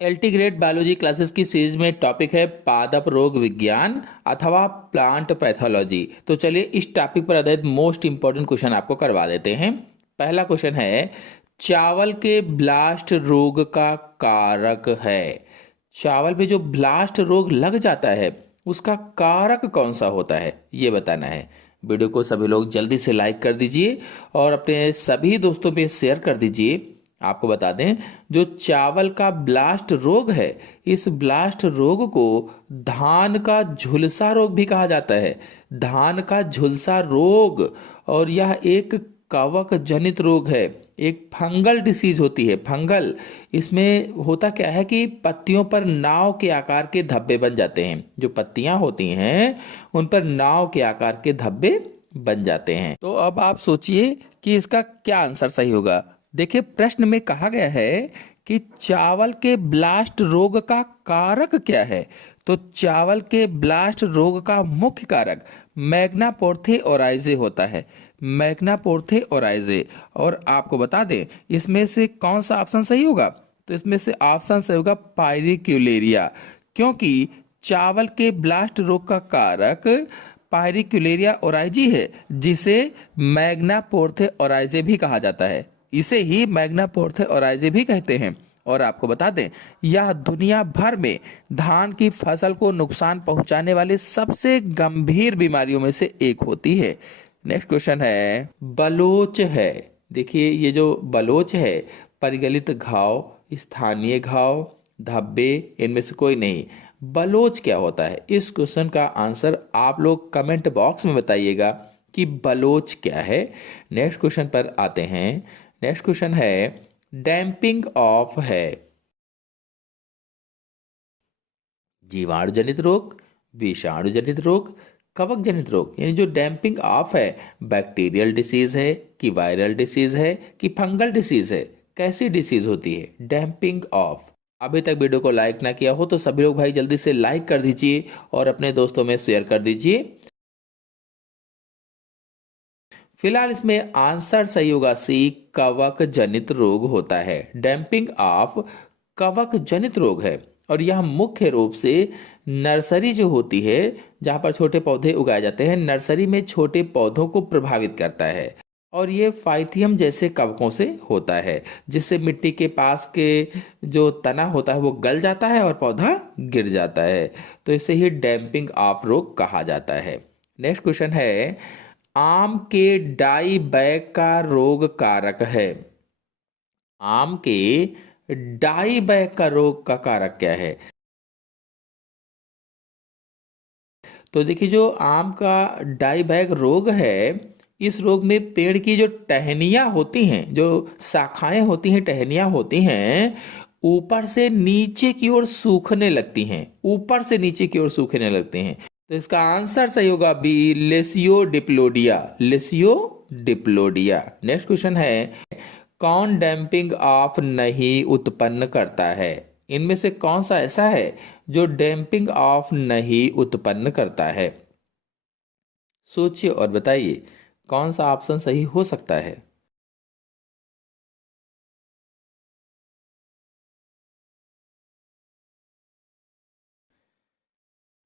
LT grade biology classes की series में topic है पादप रोग विज्ञान अथवा प्लांट पैथोलॉजी। तो चलिए इस टॉपिक पर आधारित मोस्ट इंपॉर्टेंट क्वेश्चन आपको करवा देते हैं। पहला क्वेश्चन है, चावल के ब्लास्ट रोग का कारक है। चावल पे जो ब्लास्ट रोग लग जाता है उसका कारक कौन सा होता है, ये बताना है। वीडियो को सभी लोग जल्दी से लाइक कर दीजिए और अपने सभी दोस्तों पे शेयर कर दीजिए। आपको बता दें, जो चावल का ब्लास्ट रोग है, इस ब्लास्ट रोग को धान का झुलसा रोग भी कहा जाता है। धान का झुलसा रोग, और यह एक कवक जनित रोग है, एक फंगल डिसीज होती है। फंगल, इसमें होता क्या है कि पत्तियों पर नाव के आकार के धब्बे बन जाते हैं। जो पत्तियां होती हैं उन पर नाव के आकार के धब्बे बन जाते हैं। तो अब आप सोचिए कि इसका क्या आंसर सही होगा। देखिए, प्रश्न में कहा गया है कि चावल के ब्लास्ट रोग का कारक क्या है। तो चावल के ब्लास्ट रोग का मुख्य कारक मैग्नापोर्थे ओराइजे होता है। मैग्नापोर्थे ओराइजे। और आपको बता दें, इसमें से कौन सा ऑप्शन सही होगा। तो इसमें से ऑप्शन सही होगा पायरिक्यूलेरिया, क्योंकि चावल के ब्लास्ट रोग का कारक पायरिक्यूलेरिया ओराइजी है, जिसे मैग्नापोर्थे ओराइजे भी कहा जाता है। इसे ही मैग्नापोर्थे ओराइजे भी कहते हैं। और आपको बता दें, यह दुनिया भर में धान की फसल को नुकसान पहुंचाने वाले सबसे गंभीर बीमारियों में से एक होती है। नेक्स्ट क्वेश्चन है, बलोच है। देखिए, ये जो बलोच है, परिगलित घाव, स्थानीय घाव, धब्बे, इनमें से कोई नहीं। बलोच क्या होता है? इस क्वेश्चन का आंसर आप लोग कमेंट बॉक्स में बताइएगा कि बलोच क्या है। नेक्स्ट क्वेश्चन पर आते हैं। नेक्स्ट क्वेश्चन है, डैम्पिंग ऑफ है। जीवाणु जनित रोग, विषाणु जनित रोग, कवक जनित रोग। यानी जो डैम्पिंग ऑफ है, बैक्टीरियल डिसीज है कि वायरल डिसीज है कि फंगल डिसीज है, कैसी डिसीज होती है? Damping off. अभी तक वीडियो को लाइक ना किया हो तो सभी लोग भाई जल्दी से लाइक कर दीजिए और अपने दोस्तों में शेयर कर दीजिए। फिलहाल इसमें आंसर सही होगा सी, कवक जनित रोग होता है। डैम्पिंग ऑफ कवक जनित रोग है, और यह मुख्य रूप से नर्सरी जो होती है, जहां पर छोटे पौधे उगाए जाते हैं, नर्सरी में छोटे पौधों को प्रभावित करता है। और ये फाइथियम जैसे कवकों से होता है, जिससे मिट्टी के पास के जो तना होता है वो गल जाता है और पौधा गिर जाता है। तो इसे ही डैम्पिंग ऑफ रोग कहा जाता है। नेक्स्ट क्वेश्चन है, आम के डाई बैक का रोग कारक है। आम के डाई बैक का रोग का कारक क्या है? तो देखिए, जो आम का डाई बैक रोग है, इस रोग में पेड़ की जो टहनियां होती हैं, जो शाखाएं होती हैं, टहनियां होती हैं, ऊपर से नीचे की ओर सूखने लगती हैं। ऊपर से नीचे की ओर सूखने लगती हैं। तो इसका आंसर सही होगा बी, लेसियो डिप्लोडिया। लेसियो डिप्लोडिया। नेक्स्ट क्वेश्चन है, कौन डैम्पिंग ऑफ नहीं उत्पन्न करता है? इनमें से कौन सा ऐसा है जो डैम्पिंग ऑफ नहीं उत्पन्न करता है? सोचिए और बताइए कौन सा ऑप्शन सही हो सकता है।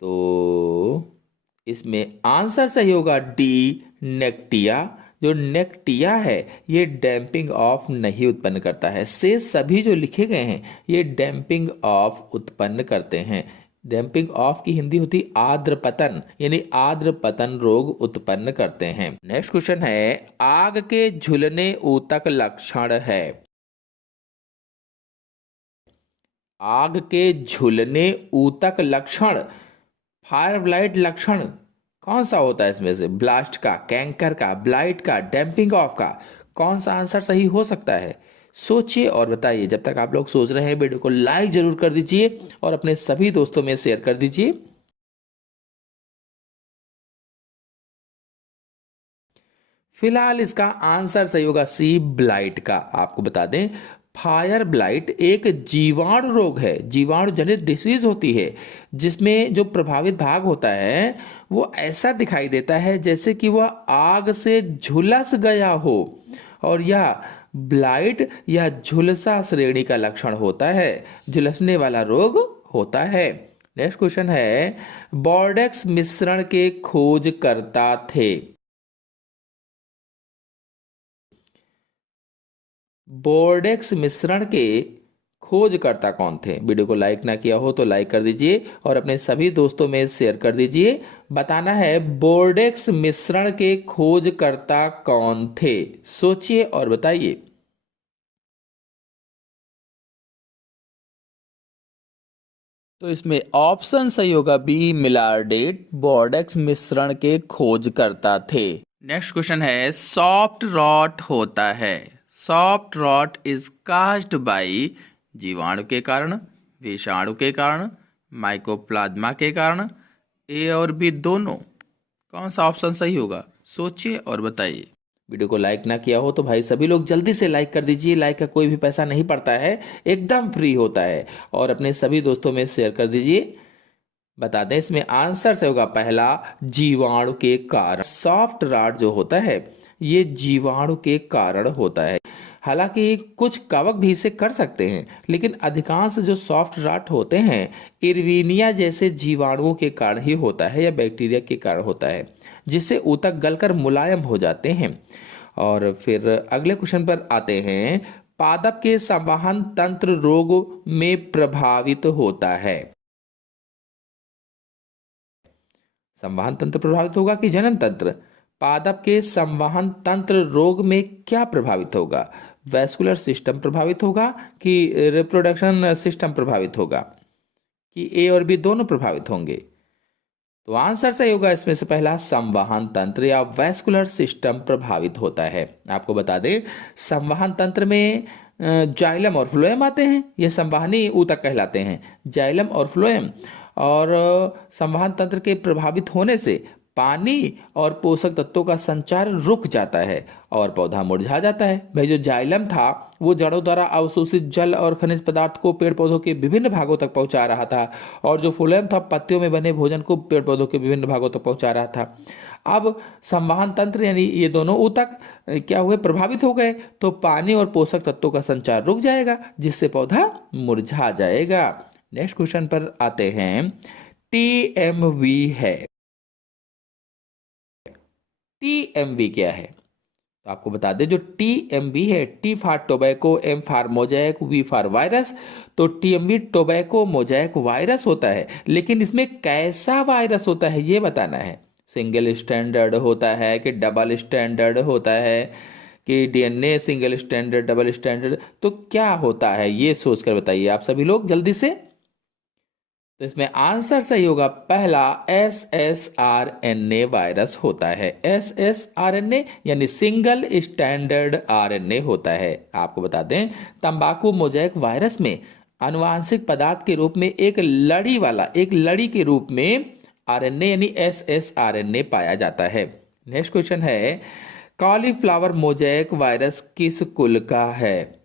तो इसमें आंसर सही होगा डी, नेक्टिया। जो नेक्टिया है, ये डैम्पिंग ऑफ नहीं उत्पन्न करता है। से सभी जो लिखे गए हैं ये डैम्पिंग ऑफ उत्पन्न करते हैं। डैम्पिंग ऑफ की हिंदी होती आर्द्र पतन, यानी आर्द्र पतन रोग उत्पन्न करते हैं। नेक्स्ट क्वेश्चन है, आग के झुलने ऊतक लक्षण है। आग के झुलने ऊतक लक्षण, फायर ब्लाइट लक्षण कौन सा होता है इसमें से? ब्लास्ट का, कैंकर का, ब्लाइट का, डैम्पिंग ऑफ का? कौन सा आंसर सही हो सकता है? सोचिए और बताइए। जब तक आप लोग सोच रहे हैं, वीडियो को लाइक जरूर कर दीजिए और अपने सभी दोस्तों में शेयर कर दीजिए। फिलहाल इसका आंसर सही होगा सी, ब्लाइट का। आपको बता दें, फायर ब्लाइट एक जीवाणु रोग है, जीवाणु जनित डिसीज होती है, जिसमें जो प्रभावित भाग होता है वो ऐसा दिखाई देता है जैसे कि वह आग से झुलस गया हो, और यह ब्लाइट या झुलसा श्रेणी का लक्षण होता है, झुलसने वाला रोग होता है। नेक्स्ट क्वेश्चन है, बोर्डेक्स मिश्रण के खोजकर्ता थे। बोर्डेक्स मिश्रण के खोजकर्ता कौन थे? वीडियो को लाइक ना किया हो तो लाइक कर दीजिए और अपने सभी दोस्तों में शेयर कर दीजिए। बताना है बोर्डेक्स मिश्रण के खोजकर्ता कौन थे, सोचिए और बताइए। तो इसमें ऑप्शन सही होगा बी, मिलारडेट बोर्डेक्स मिश्रण के खोजकर्ता थे। नेक्स्ट क्वेश्चन है, सॉफ्ट रॉट होता है। Soft rot is caused by जीवाणु के कारण, विषाणु के कारण, माइकोप्लाज्मा के कारण, ए और बी दोनों। कौन सा ऑप्शन सही होगा, सोचिए और बताइए। वीडियो को लाइक ना किया हो तो भाई सभी लोग जल्दी से लाइक कर दीजिए। लाइक का कोई भी पैसा नहीं पड़ता है, एकदम फ्री होता है। और अपने सभी दोस्तों में शेयर कर दीजिए। बता दें इसमें आंसर से होगा पहला, जीवाणु के कारण। सॉफ्ट रॉट जो होता है ये जीवाणु के कारण होता है। हालांकि कुछ कवक भी इसे कर सकते हैं, लेकिन अधिकांश जो सॉफ्ट रॉट होते हैं इरविनिया जैसे जीवाणुओं के कारण ही होता है या बैक्टीरिया के कारण होता है, जिससे ऊतक गलकर मुलायम हो जाते हैं। और फिर अगले क्वेश्चन पर आते हैं, पादप के संवहन तंत्र रोग में प्रभावित होता है। संवहन तंत्र प्रभावित होगा कि जनन तंत्र? पादप के संवहन तंत्र रोग में क्या प्रभावित होगा? वैस्कुलर सिस्टम प्रभावित होगा कि रिप्रोडक्शन सिस्टम प्रभावित होगा, कि ए और बी दोनों प्रभावित होंगे? तो आंसर सही होगा इसमें से पहला, संवहन तंत्र या वैस्कुलर सिस्टम प्रभावित होता है। आपको बता दें संवहन तंत्र में जाइलम और फ्लोएम आते हैं, ये संवहनी ऊतक कहलाते हैं, जाइलम और फ्लोएम। और संवहन तंत्र के प्रभावित होने से पानी और पोषक तत्वों का संचार रुक जाता है और पौधा मुरझा जाता है। भाई जो जाइलम था वो जड़ों द्वारा अवशोषित जल और खनिज पदार्थ को पेड़ पौधों के विभिन्न भागों तक पहुंचा रहा था, और जो फ्लोएम था पत्तियों में बने भोजन को पेड़ पौधों के विभिन्न भागों तक पहुंचा रहा था। अब संवहन तंत्र यानी ये दोनों ऊतक क्या हुए, प्रभावित हो गए, तो पानी और पोषक तत्वों का संचार रुक जाएगा, जिससे पौधा मुरझा जाएगा। नेक्स्ट क्वेश्चन पर आते हैं, टीएमवी है। टीएमवी क्या है? तो आपको बता दें जो टीएमवी है, T for tobacco, M for mosaic, V for virus. तो टीएमवी टोबैको मोजैक वायरस होता है, लेकिन इसमें कैसा वायरस होता है ये बताना है। सिंगल स्टैंडर्ड होता है कि डबल स्टैंडर्ड होता है, कि DNA single standard, double standard, तो क्या होता है ये सोचकर बताइए आप सभी लोग जल्दी से। तो इसमें आंसर सही होगा पहला, एसएसआरएनए वायरस होता है। एसएसआरएनए यानी सिंगल स्टैंडर्ड आरएनए होता है। आपको बता दें तंबाकू मोजैक वायरस में आनुवांशिक पदार्थ के रूप में एक लड़ी के रूप में आरएनए यानी एसएसआरएनए पाया जाता है। नेक्स्ट क्वेश्चन है, कॉलीफ्लावर मोजैक वायरस किस कुल का है?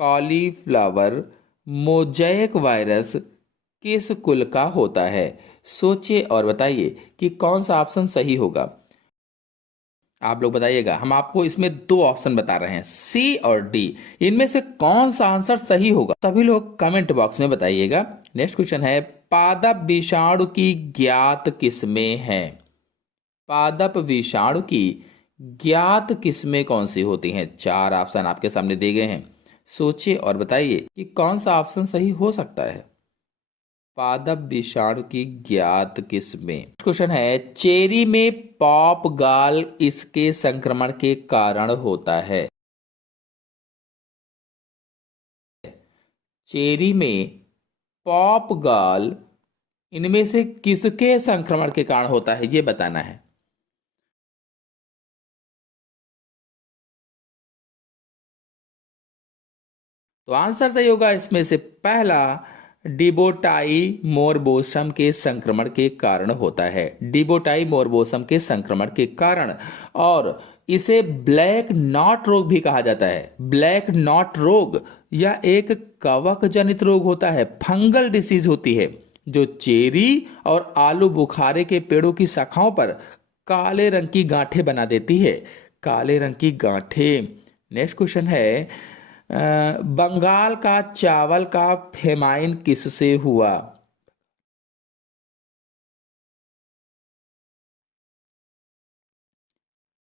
कॉलीफ्लावर मोजैक वायरस किस कुल का होता है? सोचिए और बताइए कि कौन सा ऑप्शन सही होगा। आप लोग बताइएगा। हम आपको इसमें दो ऑप्शन बता रहे हैं, सी और डी। इनमें से कौन सा आंसर सही होगा सभी लोग कमेंट बॉक्स में बताइएगा। नेक्स्ट क्वेश्चन है, पादप विषाणु की ज्ञात किस्में हैं। पादप विषाणु की ज्ञात किस्में कौन सी होती हैं? चार ऑप्शन आपके सामने दिए गए हैं, सोचिए और बताइए कि कौन सा ऑप्शन सही हो सकता है। पादप विषाणु की ज्ञात किस्में। क्वेश्चन है, चेरी में पॉप गाल इसके संक्रमण के कारण होता है। चेरी में पॉप गाल इनमें से किसके संक्रमण के कारण होता है ये बताना है। तो आंसर सही होगा इसमें से पहला, डिबोटाई मोरबोसम के संक्रमण के कारण होता है। डिबोटाई मोरबोसम के संक्रमण के कारण। और इसे ब्लैक नॉट रोग भी कहा जाता है। ब्लैक नॉट रोग यह एक कवक जनित रोग होता है, फंगल डिसीज होती है, जो चेरी और आलू बुखारे के पेड़ों की शाखाओं पर काले रंग की गांठें बना देती है। काले रंग की गांठें। नेक्स्ट क्वेश्चन है, बंगाल का चावल का फेमाइन किससे हुआ?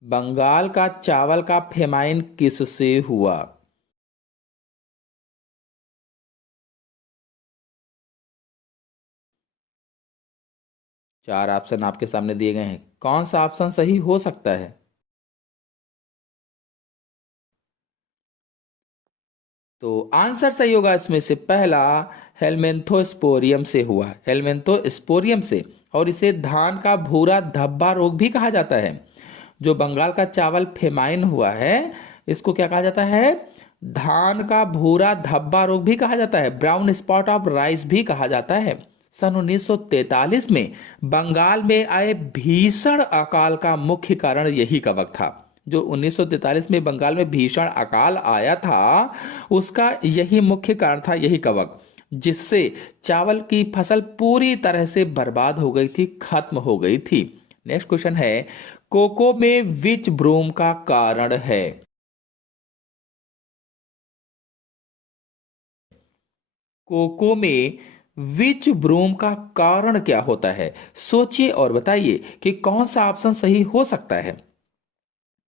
बंगाल का चावल का फेमाइन किससे हुआ? चार ऑप्शन आपके सामने दिए गए हैं, कौन सा ऑप्शन सही हो सकता है? तो आंसर सही होगा इसमें से पहला, हेलमेंथोस्पोरियम से हुआ। हेलमेंथोस्पोरियम से। और इसे धान का भूरा धब्बा रोग भी कहा जाता है। जो बंगाल का चावल फेमाइन हुआ है, इसको क्या कहा जाता है? धान का भूरा धब्बा रोग भी कहा जाता है, ब्राउन स्पॉट ऑफ राइस भी कहा जाता है। सन 1943 में बंगाल में आए भीषण अकाल का मुख्य कारण यही कवक था। जो 1943 में बंगाल में भीषण अकाल आया था, उसका यही मुख्य कारण था, यही कवक, जिससे चावल की फसल पूरी तरह से बर्बाद हो गई थी, खत्म हो गई थी। नेक्स्ट क्वेश्चन है, कोको में विच ब्रूम का कारण है? कोको में विच ब्रूम का कारण क्या होता है? सोचिए और बताइए कि कौन सा ऑप्शन सही हो सकता है।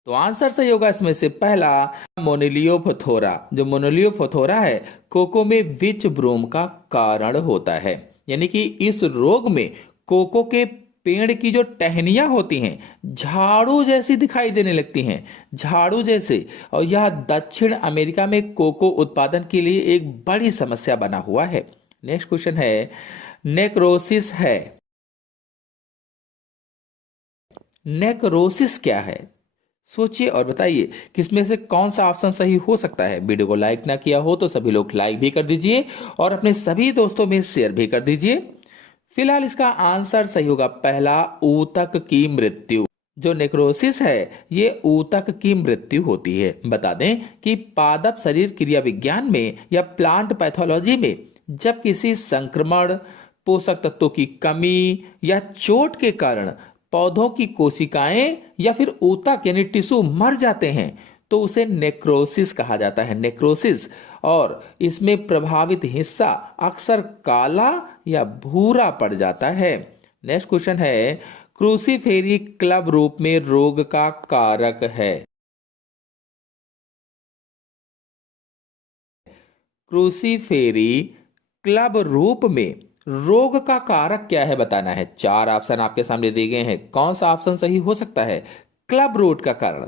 तो आंसर सही होगा इसमें से पहला, मोनिलियोफोथोरा। जो मोनिलियोफोथोरा है, कोको में विच ब्रूम का कारण होता है। यानी कि इस रोग में कोको के पेड़ की जो टहनियां होती हैं, झाड़ू जैसी दिखाई देने लगती हैं, झाड़ू जैसे। और यह दक्षिण अमेरिका में कोको उत्पादन के लिए एक बड़ी समस्या बना हुआ है। नेक्स्ट क्वेश्चन है, नेक्रोसिस है। नेक्रोसिस क्या है? सोचिए और बताइए किसमें से कौन सा ऑप्शन सही हो सकता है। वीडियो को लाइक ना किया हो तो सभी लोग लाइक भी कर दीजिए और अपने सभी दोस्तों में शेयर भी कर दीजिए। फिलहाल इसका आंसर सही होगा पहला, ऊतक की मृत्यु। जो नेक्रोसिस है, ये ऊतक की मृत्यु होती है। बता दें कि पादप शरीर क्रिया विज्ञान में या प्लांट पैथोलॉजी में जब किसी संक्रमण, पोषक तत्वों की कमी या चोट के कारण पौधों की कोशिकाएं या फिर ऊतक यानी टिश्यू मर जाते हैं, तो उसे नेक्रोसिस कहा जाता है, नेक्रोसिस। और इसमें प्रभावित हिस्सा अक्सर काला या भूरा पड़ जाता है। नेक्स्ट क्वेश्चन है, क्रूसीफेरी क्लब रूप में रोग का कारक है। क्रूसीफेरी क्लब रूप में रोग का कारक क्या है बताना है। चार ऑप्शन आपके सामने दिए गए हैं, कौन सा ऑप्शन सही हो सकता है? क्लब रूट का कारण।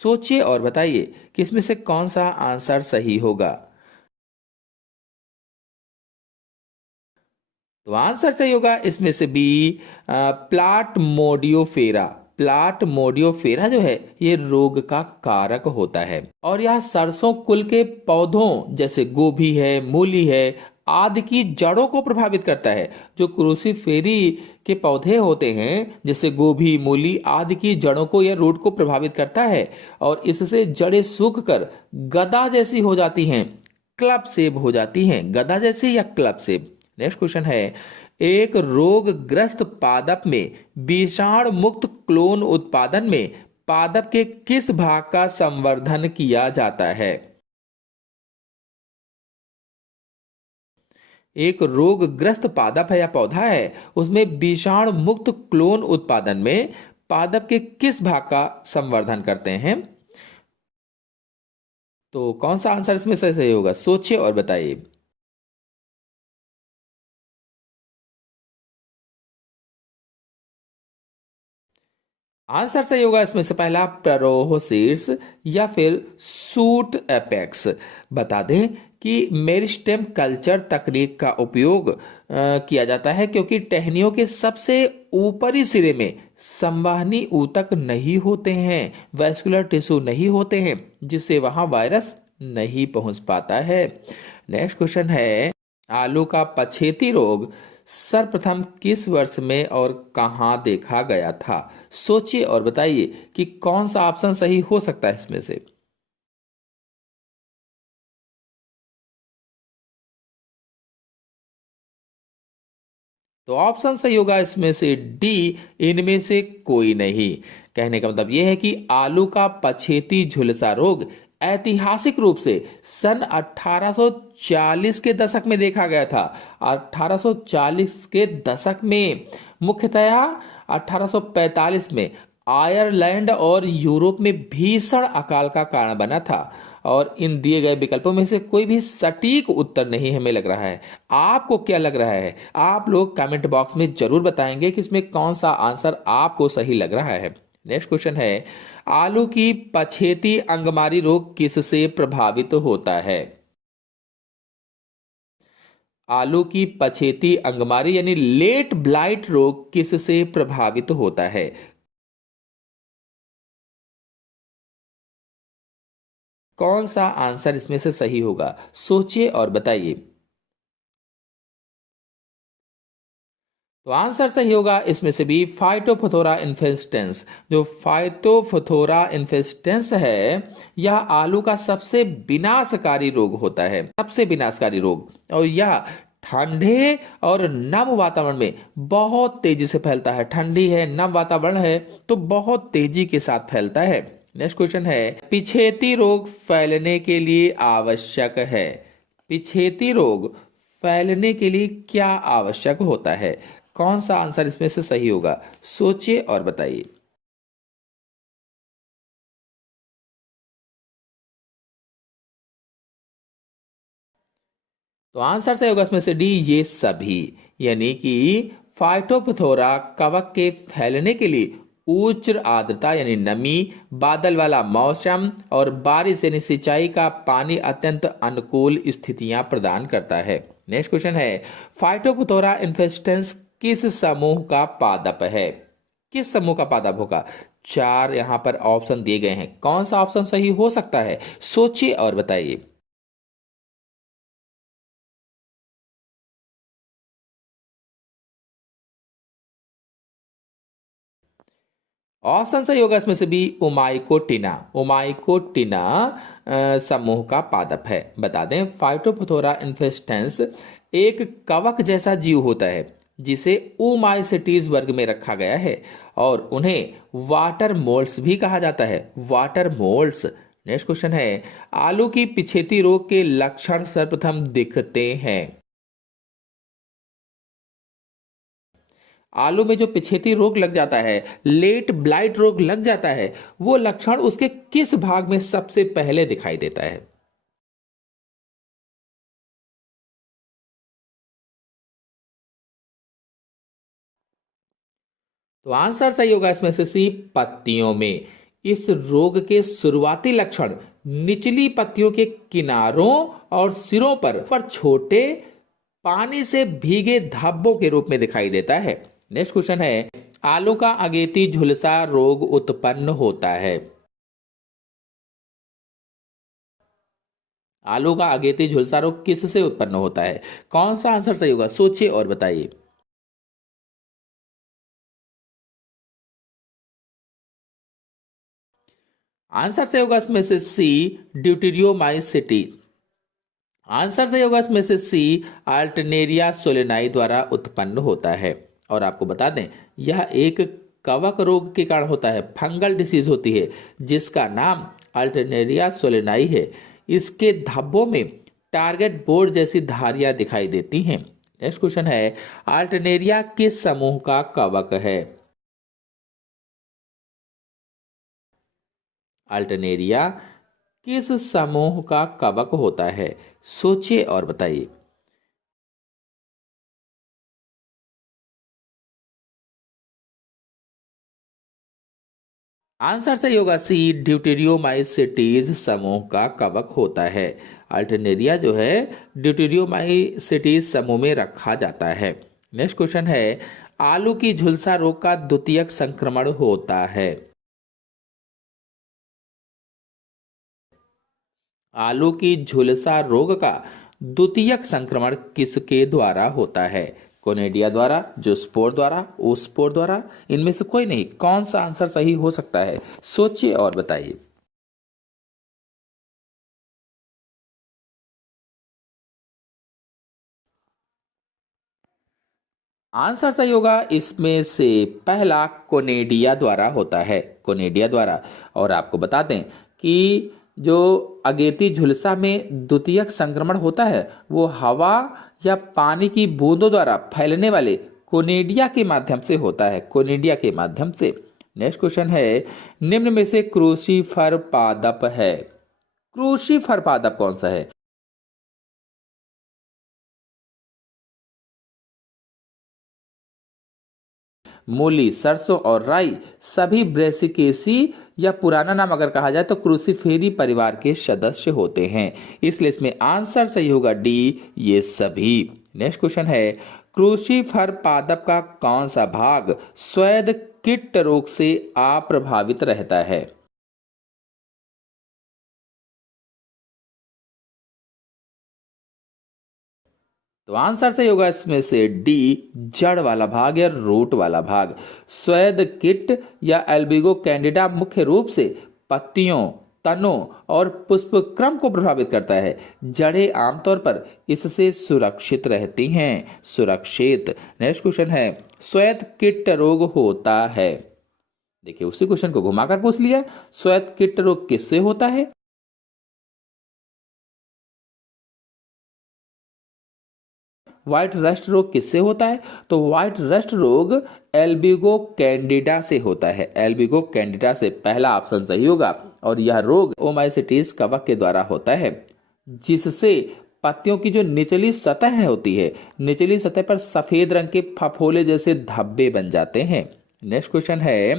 सोचिए और बताइए कि इसमें से कौन सा आंसर सही होगा। तो आंसर सही होगा इसमें से बी, प्लाट मोडियोफेरा। प्लाट मोडियोफेरा जो है, ये रोग का कारक होता है और यह सरसों कुल के पौधों जैसे गोभी है, मूली है आदि की जड़ों को प्रभावित करता है। जो क्रूसीफेरी के पौधे होते हैं जैसे गोभी, मूली आदि की जड़ों को या रूट को प्रभावित करता है और इससे जड़ें सूखकर गदा जैसी हो जाती हैं, क्लब सेप हो जाती हैं, गदा जैसी या क्लब सेप। नेक्स्ट क्वेश्चन है, एक रोगग्रस्त पादप में विषाणु मुक्त क्लोन उत्पादन में पादप के किस भाग का संवर्धन किया जाता है? एक रोगग्रस्त पादप है या पौधा है, उसमें विषाणु मुक्त क्लोन उत्पादन में पादप के किस भाग का संवर्धन करते हैं? तो कौन सा आंसर इसमें सही होगा? सोचिए और बताइए। आंसर सही होगा इसमें से पहला, प्रोहोसिस या फिर सूट एपेक्स। बता दें कि मेरिस्टेम कल्चर तकनीक का उपयोग किया जाता है क्योंकि टहनियों के सबसे ऊपरी सिरे में संवहनी ऊतक नहीं होते हैं, वैस्कुलर टिश्यू नहीं होते हैं, जिससे वहां वायरस नहीं पहुंच पाता है। नेक्स्ट क्वेश्चन है, आलू का पछेती रोग सर्वप्रथम किस वर्ष में और कहां देखा गया था? सोचिए और बताइए कि कौन सा ऑप्शन सही हो सकता है इसमें से। तो ऑप्शन सही होगा इसमें से डी, इनमें से कोई नहीं। कहने का मतलब यह है कि आलू का पछेती झुलसा रोग ऐतिहासिक रूप से सन 1840 के दशक में देखा गया था। 1840 के दशक में मुख्यतया 1845 में आयरलैंड और यूरोप में भीषण अकाल का कारण बना था। और इन दिए गए विकल्पों में से कोई भी सटीक उत्तर नहीं हमें लग रहा है। आपको क्या लग रहा है? आप लोग कमेंट बॉक्स में जरूर बताएंगे कि इसमें कौन सा आंसर आपको सही लग रहा है। नेक्स्ट क्वेश्चन है, आलू की पछेती अंगमारी रोग किससे प्रभावित होता है? आलू की पछेती अंगमारी यानी लेट ब्लाइट रोग किससे प्रभावित होता है? कौन सा आंसर इसमें से सही होगा? सोचिए और बताइए। तो आंसर सही होगा इसमें से भी फाइटोफथोरा इन्फेस्टेंस। जो फाइटोफथोरा इन्फेस्टेंस है, यह आलू का सबसे विनाशकारी रोग होता है, सबसे विनाशकारी रोग। और यह ठंडे और नम वातावरण में बहुत तेजी से फैलता है। ठंडी है, नम वातावरण है, तो बहुत तेजी के साथ फैलता है। नेक्स्ट क्वेश्चन है, पिछेती रोग फैलने के लिए आवश्यक है? पिछेती रोग फैलने के लिए क्या आवश्यक होता है? कौन सा आंसर इसमें से सही होगा? सोचिए और बताइए। तो आंसर सही होगा इसमें से डी, ये सभी। यानी कि फाइटोप्थोरा कवक के फैलने के लिए उच्च आर्द्रता यानी नमी, बादल वाला मौसम और बारिश यानी सिंचाई का पानी अत्यंत अनुकूल स्थितियां प्रदान करता है। नेक्स्ट क्वेश्चन है, फाइटोप्थोरा इन्फेस्टेंस किस समूह का पादप है? किस समूह का पादप होगा? चार यहां पर ऑप्शन दिए गए हैं, कौन सा ऑप्शन सही हो सकता है? सोचिए और बताइए। ऑप्शन सही होगा इसमें से भी उमाइकोटिना। उमाइकोटिना समूह का पादप है। बता दें, फाइटोप्थोरा इन्फेस्टेंस एक कवक जैसा जीव होता है जिसे ओमाइसिटीज वर्ग में रखा गया है, और उन्हें वाटर मोल्ड्स भी कहा जाता है। Water moulds. नेक्स्ट क्वेश्चन है, आलू की पिछेती रोग के लक्षण सर्वप्रथम दिखते हैं? आलू में जो पिछेती रोग लग जाता है, लेट ब्लाइट रोग लग जाता है, वो लक्षण उसके किस भाग में सबसे पहले दिखाई देता है? तो आंसर सही होगा इसमें से सी, पत्तियों में। इस रोग के शुरुआती लक्षण निचली पत्तियों के किनारों और सिरों पर छोटे पानी से भीगे धब्बों के रूप में दिखाई देता है। नेक्स्ट क्वेश्चन है, आलू का अगेती झुलसा रोग उत्पन्न होता है? आलू का अगेती झुलसा रोग किससे उत्पन्न होता है? कौन सा आंसर सही होगा? सोचिए और बताइए। आंसर सही होगा इसमें से सी, ड्यूटेरियोमाइसिटी। आंसर सही होगा इसमें से सी, अल्टरनेरिया सोलेनाई द्वारा उत्पन्न होता है। और आपको बता दें, यह एक कवक रोग के कारण होता है, फंगल डिसीज होती है, जिसका नाम अल्टरनेरिया सोलेनाई है। इसके धब्बों में टारगेट बोर्ड जैसी धारियां दिखाई देती हैं। नेक्स्ट क्वेश्चन है, अल्टरनेरिया किस समूह का कवक है? अल्टरनेरिया किस समूह का कवक होता है? सोचिए और बताइए। आंसर सही होगा सी, ड्यूटेरियोमाइसिटीज समूह का कवक होता है। अल्टरनेरिया जो है ड्यूटेरियोमाइसिटीज समूह में रखा जाता है। नेक्स्ट क्वेश्चन है, आलू की झुलसा रोग का द्वितीयक संक्रमण होता है? आलू की झुलसा रोग का द्वितीयक संक्रमण किसके द्वारा होता है? कोनेडिया द्वारा, जोस्पोर द्वारा, ओस्पोर द्वारा, इनमें से कोई नहीं। कौन सा आंसर सही हो सकता है? सोचिए और बताइए। आंसर सही होगा इसमें से पहला कोनेडिया द्वारा होता है, कोनेडिया द्वारा। और आपको बता दें कि जो अगेती झुलसा में द्वितीयक संक्रमण होता है वो हवा या पानी की बूंदों द्वारा फैलने वाले कोनेडिया के माध्यम से होता है, कोनेडिया के माध्यम से। नेक्स्ट क्वेश्चन है, निम्न में से क्रूसीफर पादप है, क्रूसीफर पादप कौन सा है? मूली, सरसों और राई सभी ब्रेसिकेसी या पुराना नाम अगर कहा जाए तो क्रूसीफेरी परिवार के सदस्य होते हैं, इसलिए इसमें आंसर सही होगा डी, ये सभी। नेक्स्ट क्वेश्चन है, क्रूसीफर पादप का कौन सा भाग स्वेद कीट रोग से अप्रभावित रहता है? तो आंसर सही होगा इसमें से डी, जड़ वाला भाग या रूट वाला भाग। स्वेद किट या एल्बिगो कैंडिडा मुख्य रूप से पत्तियों, तनों और पुष्पक्रम को प्रभावित करता है। जड़ें आमतौर पर इससे सुरक्षित रहती हैं, सुरक्षित। नेक्स्ट क्वेश्चन है, श्वेत किट रोग होता है, देखिए उसी क्वेश्चन को घुमाकर पूछ लिया, श्वेत किट रोग किससे होता है? व्हाइट रस्ट रोग किससे होता है? तो व्हाइट रस्ट रोग एल्बिगो कैंडिडा से होता है, एल्बिगो कैंडिडा से, पहला ऑप्शन सही होगा। और यह रोग ओमाइसीट्स कवक के द्वारा होता है, जिससे पत्तियों की जो निचली सतह होती है, निचली सतह पर सफेद रंग के फफोले जैसे धब्बे बन जाते हैं। नेक्स्ट क्वेश्चन है,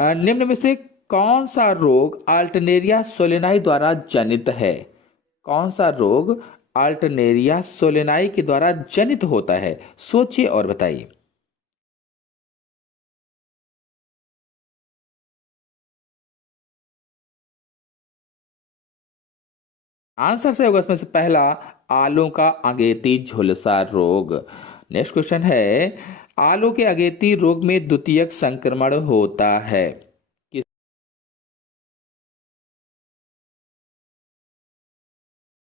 निम्न में से कौन सा रोग अल्टरनेरिया सोलेनाई द्वारा जनित है? कौन सा रोग अल्टरनेरिया सोलेनाई के द्वारा जनित होता है? सोचिए और बताइए। आंसर से होगा इसमें से पहला, आलू का अगेती झुलसा रोग। नेक्स्ट क्वेश्चन है, आलू के अगेती रोग में द्वितीयक संक्रमण होता है,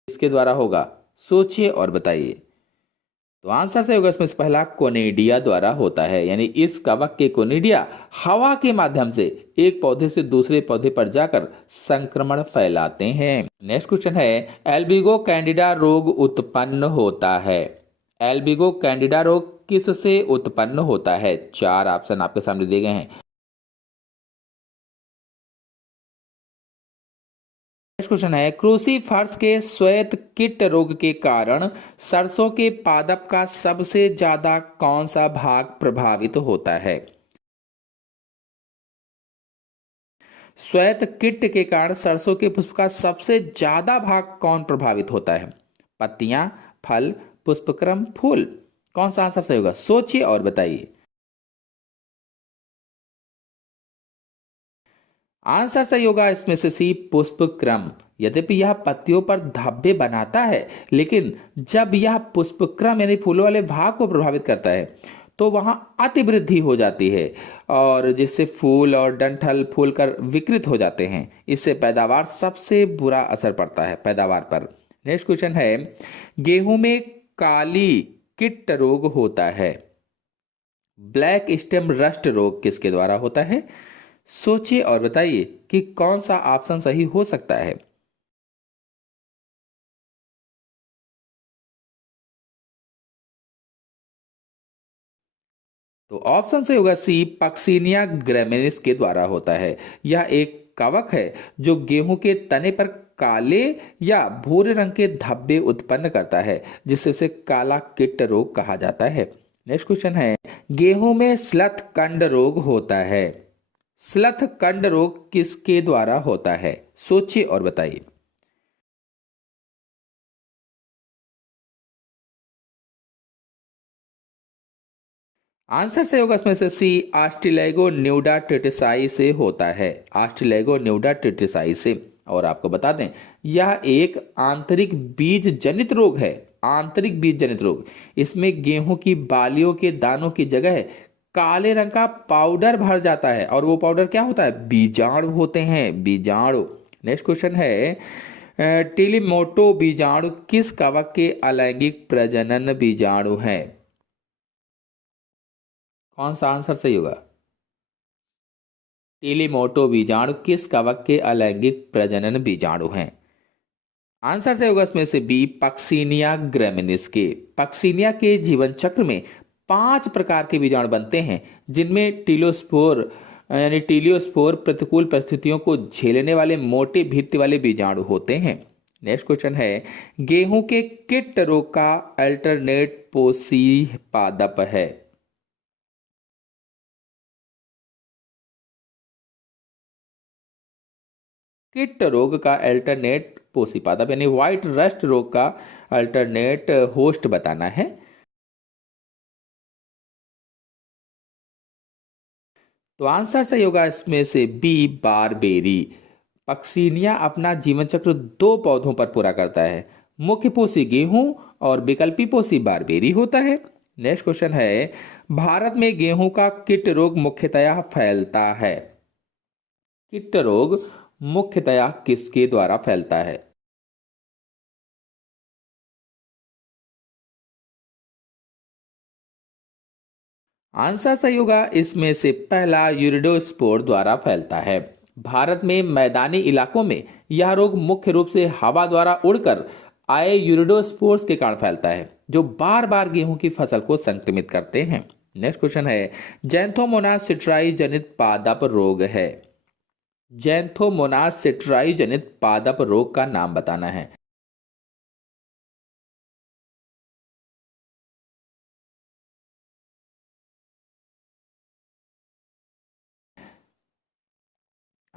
किसके द्वारा होगा? सोचिए और बताइए। तो आंसर से होगा इसमें से पहला, कोनेडिया द्वारा होता है, यानी इस कवक के कोनेडिया हवा के माध्यम से एक पौधे से दूसरे पौधे पर जाकर संक्रमण फैलाते हैं। नेक्स्ट क्वेश्चन है, एल्बिगो कैंडिडा रोग उत्पन्न होता है, एल्बिगो कैंडिडा रोग किससे उत्पन्न होता है? चार ऑप्शन आपके सामने दिए गए हैं। नेक्स्ट क्वेश्चन है, क्रूसीफर्स के श्वेत कीट रोग के कारण सरसों के पादप का सबसे ज्यादा कौन सा भाग प्रभावित होता है? श्वेत कीट के कारण सरसों के पुष्प का सबसे ज्यादा भाग कौन प्रभावित होता है? पत्तियां, फल, पुष्पक्रम, फूल, कौन सा आंसर सही होगा? सोचिए और बताइए। आंसर सही होगा इसमें से सी, पुष्पक्रम। यद्यपि यह पत्तियों पर धब्बे बनाता है, लेकिन जब यह पुष्पक्रम यानी फूलों वाले भाग को प्रभावित करता है तो वहां अतिवृद्धि हो जाती है, और जिससे फूल और डंठल फूलकर विकृत हो जाते हैं। इससे पैदावार सबसे बुरा असर पड़ता है, पैदावार पर। नेक्स्ट क्वेश्चन है, गेहूं में काली कीट रोग होता है, ब्लैक स्टेम रस्ट रोग किसके द्वारा होता है? सोचिए और बताइए कि कौन सा ऑप्शन सही हो सकता है। तो ऑप्शन सही होगा सी, पक्सिनिया ग्रेमिनिस के द्वारा होता है। यह एक कवक है जो गेहूं के तने पर काले या भूरे रंग के धब्बे उत्पन्न करता है, जिससे उसे काला कीट रोग कहा जाता है। नेक्स्ट क्वेश्चन है, गेहूं में स्लथ कंड रोग होता है, स्लथ कंड रोग किसके द्वारा होता है? सोचिए और बताइए। आंसर से होगा इसमें से सी, आस्ट्रिलेगो न्यूडा ट्रिटिसाई से होता है, आस्ट्रिलेगो न्यूडा ट्रिटिसाई से। और आपको बता दें, यह एक आंतरिक बीज जनित रोग है, आंतरिक बीज जनित रोग। इसमें गेहूं की बालियों के दानों की जगह काले रंग का पाउडर भर जाता है, और वो पाउडर क्या होता है? बीजाणु होते हैं, बीजाणु। नेक्स्ट क्वेश्चन है, टिलिमोटो बीजाणु किस कवक के अलैंगिक प्रजनन बीजाणु हैं? कौन सा आंसर सही होगा? टेलीमोटो बीजाणु किस कवक के अलैंगिक प्रजनन बीजाणु हैं? आंसर सही होगा इसमें से बी, पक्सिनिया ग्रेमिनिस के। पक्सिनिया के जीवन चक्र में 5 प्रकार के बीजाणु बनते हैं, जिनमें टीलोस्पोर यानी टीलियोस्पोर प्रतिकूल परिस्थितियों को झेलने वाले मोटे भित्ति वाले बीजाणु होते हैं। नेक्स्ट क्वेश्चन है, गेहूं के कीट रोग का अल्टरनेट पोषी पादप है? कीट रोग का अल्टरनेट पोषी पादप यानी व्हाइट रस्ट रोग का अल्टरनेट होस्ट बताना है। तो आंसर सही होगा इसमें से बी, बारबेरी। पक्सिनिया अपना जीवन चक्र 2 पौधों पर पूरा करता है, मुख्य पोषी गेहूं और विकल्पी पोषी बारबेरी होता है। नेक्स्ट क्वेश्चन है, भारत में गेहूं का कीट रोग मुख्यतया फैलता है? कीट रोग मुख्यतया किसके द्वारा फैलता है? आंसर सही होगा इसमें से पहला, यूरिडोस्पोर द्वारा फैलता है। भारत में मैदानी इलाकों में यह रोग मुख्य रूप से हवा द्वारा उड़कर आए यूरिडोस्पोर्स के कारण फैलता है, जो बार बार गेहूं की फसल को संक्रमित करते हैं। नेक्स्ट क्वेश्चन है, जैंथोमोनास सिट्राई जनित पादप रोग है? जैंथोमोनास सिट्राई जनित पादप रोग का नाम बताना है।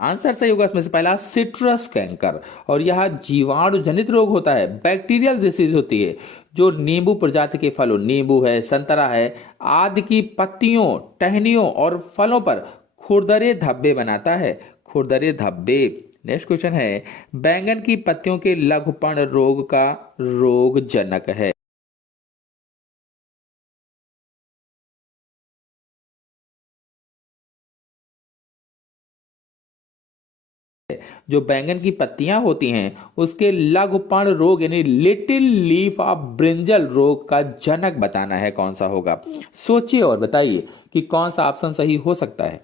आंसर सही होगा इसमें से पहला, सिट्रस कैंकर। और यह जीवाणु जनित रोग होता है, बैक्टीरियल डिसीज होती है, जो नींबू प्रजाति के फलों, नींबू है, संतरा है आदि की पत्तियों, टहनियों और फलों पर खुरदरे धब्बे बनाता है, खुरदरे धब्बे। नेक्स्ट क्वेश्चन है, बैंगन की पत्तियों के लघुपर्ण रोग का रोग जनक है? जो बैंगन की पत्तियां होती हैं उसके लघुपर्ण रोग यानी लिटिल लीफ ऑफ ब्रिंजल रोग का जनक बताना है, कौन सा होगा? सोचिए और बताइए कि कौन सा ऑप्शन सही हो सकता है।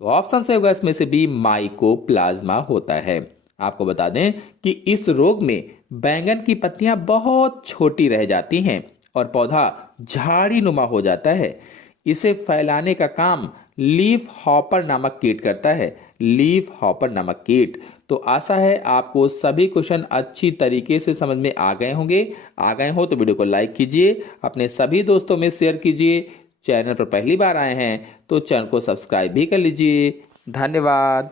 तो ऑप्शन सही होगा इसमें से बी, माइकोप्लाज्मा होता है। आपको बता दें कि इस रोग में बैंगन की पत्तियां बहुत छोटी रह जाती हैं और पौधा झाड़ी नुमा हो जाता है। इसे फैलाने का काम लीफ हॉपर नामक कीट करता है, लीफ हॉपर नामक कीट। तो आशा है आपको सभी क्वेश्चन अच्छी तरीके से समझ में आ गए होंगे। आ गए हो तो वीडियो को लाइक कीजिए, अपने सभी दोस्तों में शेयर कीजिए। चैनल पर पहली बार आए हैं तो चैनल को सब्सक्राइब भी कर लीजिए। धन्यवाद।